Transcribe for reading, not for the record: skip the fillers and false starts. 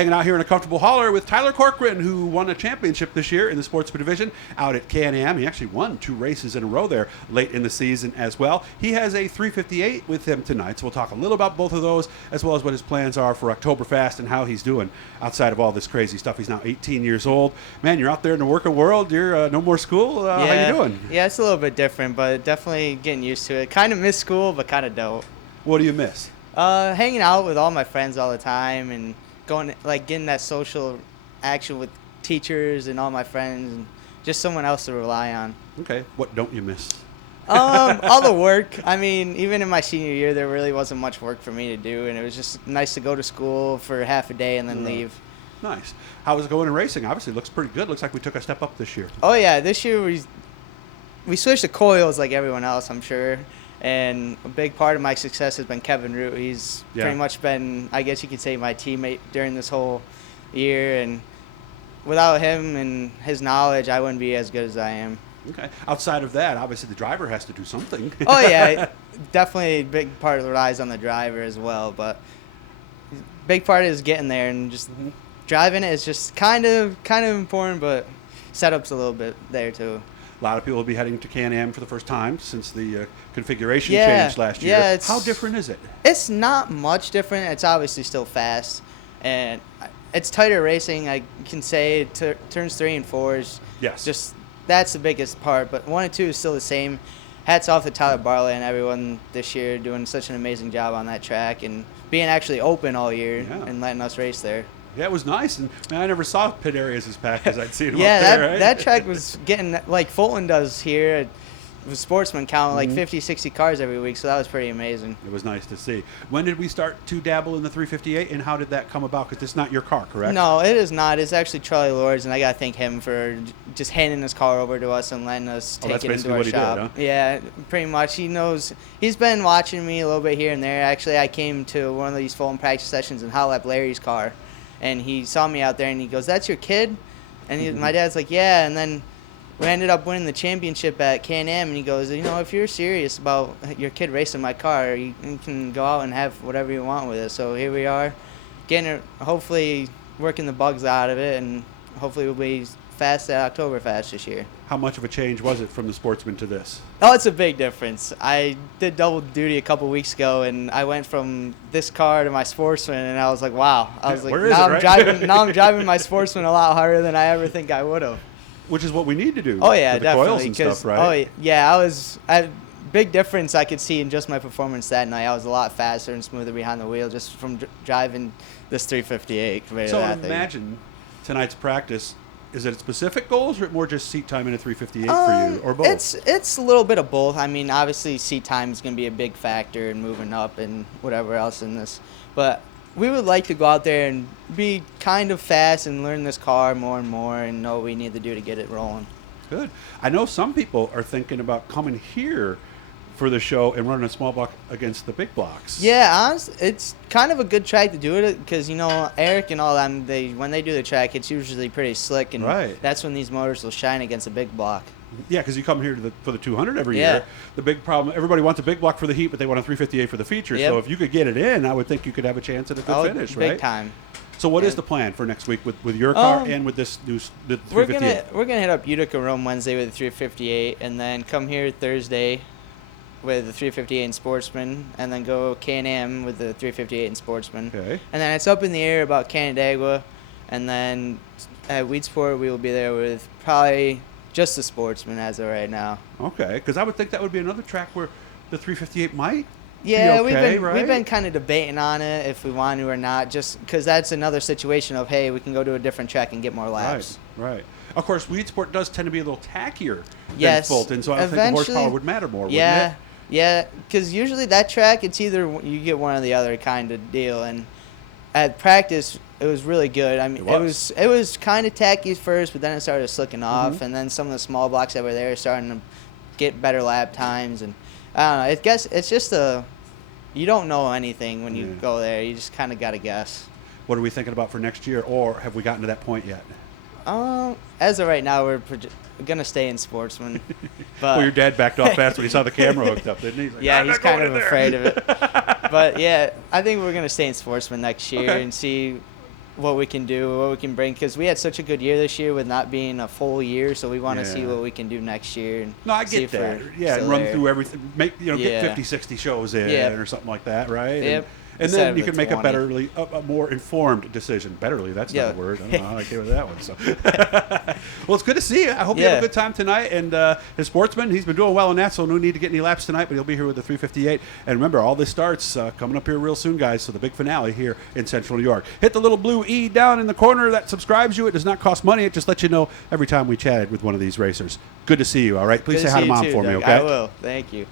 Hanging out here in a comfortable holler with Tyler Corcoran, who won a championship this year in the sportsman division out at CanAm. He actually won 2 races in a row there late in the season as well. He has a 358 with him tonight, so we'll talk a little about both of those, as well as what his plans are for OktoberFAST and how he's doing outside of all this crazy stuff. He's now 18 years old. Man, you're out there in the working world. You're no more school. How you doing? Yeah, it's a little bit different, but definitely getting used to it. Kind of miss school, but kind of don't. What do you miss? Hanging out with all my friends all the time and getting that social action with teachers and all my friends and just someone else to rely on. Okay. What don't you miss? All the work. I mean, even in my senior year, there really wasn't much work for me to do, and it was just nice to go to school for half a day and then leave. Nice. How is it going in racing? Obviously, it looks pretty good. Looks like we took a step up this year. Oh, yeah. This year we switched to coils like everyone else, I'm sure. And a big part of my success has been Kevin Root. He's pretty much been, I guess you could say, my teammate during this whole year. And without him and his knowledge, I wouldn't be as good as I am. Okay. Outside of that, obviously the driver has to do something. Oh, yeah. Definitely a big part relies on the driver as well. But big part is getting there, and just driving it is just kind of important, but setup's a little bit there too. A lot of people will be heading to CanAm for the first time since the configuration changed last year. Yeah, how different is it? It's not much different. It's obviously still fast, and it's tighter racing. I can say turns 3 and 4s. Yes. Just that's the biggest part, but 1 and 2 is still the same. Hats off to Tyler Barley and everyone this year doing such an amazing job on that track and being actually open all year and letting us race there. Yeah, it was nice, and man, I never saw pit areas as packed as I'd seen them up there, right? that track was getting, like Fulton does here, with Sportsman counting like 50, 60 cars every week, so that was pretty amazing. It was nice to see. When did we start to dabble in the 358, and how did that come about? Because it's not your car, correct? No, it is not. It's actually Charlie Lords, and I got to thank him for just handing his car over to us and letting us take it into our shop. Did, huh? Yeah, pretty much. He knows. He's been watching me a little bit here and there. Actually, I came to one of these Fulton practice sessions and hollered at Larry's car. And he saw me out there, and he goes, "That's your kid?" And my dad's like, "Yeah." And then we ended up winning the championship at CanAm, and he goes, "You know, if you're serious about your kid racing my car, you can go out and have whatever you want with it." So here we are, getting it, hopefully working the bugs out of it, and hopefully we'll be fast at OktoberFAST this year. How much of a change was it from the Sportsman to this? Oh, it's a big difference. I did double duty a couple weeks ago, and I went from this car to my Sportsman, and I was like, wow. I was like, now I'm driving my Sportsman a lot harder than I ever think I would have. Which is what we need to do. Oh, yeah, with the definitely. coils and stuff, right? Oh, yeah, big difference I could see in just my performance that night. I was a lot faster and smoother behind the wheel just from driving this 358 compared to that thing. So imagine tonight's practice. Is it specific goals, or more just seat time in a 358 for you, or both? It's a little bit of both. I mean, obviously seat time is going to be a big factor in moving up and whatever else in this. But we would like to go out there and be kind of fast and learn this car more and more and know what we need to do to get it rolling. Good. I know some people are thinking about coming here for the show and running a small block against the big blocks. Yeah, it's kind of a good track to do it because, you know, Eric and all them, when they do the track, it's usually pretty slick, and that's when these motors will shine against a big block. Yeah, because you come here for the 200 every year. The big problem, everybody wants a big block for the heat, but they want a 358 for the feature. So if you could get it in, I would think you could have a chance at a good finish, right? Big time. So what is the plan for next week with your car and with this new the 358? We're gonna hit up Utica Rome Wednesday with the 358, and then come here Thursday with the 358 and Sportsman, and then go CanAm with the 358 and Sportsman. Okay. And then it's up in the air about Canandaigua, and then at Weedsport we will be there with probably just the Sportsman as of right now. Okay, because I would think that would be another track where the 358 might. Yeah, right? we've been kind of debating on it if we want to or not, just because that's another situation of, hey, we can go to a different track and get more laps. Right. Of course, Weedsport does tend to be a little tackier than Fulton, so I think the horsepower would matter more, wouldn't it? Yeah, because usually that track, it's either you get one or the other kind of deal. And at practice, it was really good. I mean, it was kind of tacky at first, but then it started slicking off, and then some of the small blocks that were there starting to get better lap times. And I don't know. I guess it's just you don't know anything when you go there. You just kind of got to guess. What are we thinking about for next year, or have we gotten to that point yet? As of right now, we're going to stay in Sportsman. But well, your dad backed off fast when he saw the camera hooked up, didn't he? He's like, yeah, he's kind of afraid of it. But, yeah, I think we're going to stay in Sportsman next year and see what we can do, what we can bring, because we had such a good year this year with not being a full year, so we want to see what we can do next year. And no, I see get if that. we're Yeah, and still run there. through everything. Get 50, 60 shows in Yep. or something like that, right? Yep. And Instead then of you the can make 20. a more informed decision. Betterly, that's not Yeah. a word. I don't know how I came with that one. So, well, it's good to see you. I hope you have a Yeah. good time tonight. And his sportsman, he's been doing well in that, so no need to get any laps tonight. But he'll be here with the 358. And remember, all this starts coming up here real soon, guys. So the big finale here in Central New York. Hit the little blue E down in the corner that subscribes you. It does not cost money. It just lets you know every time we chatted with one of these racers. Good to see you. All right, please Good say to hi see to you Mom too, for me, Doug. okay? I will. Thank you.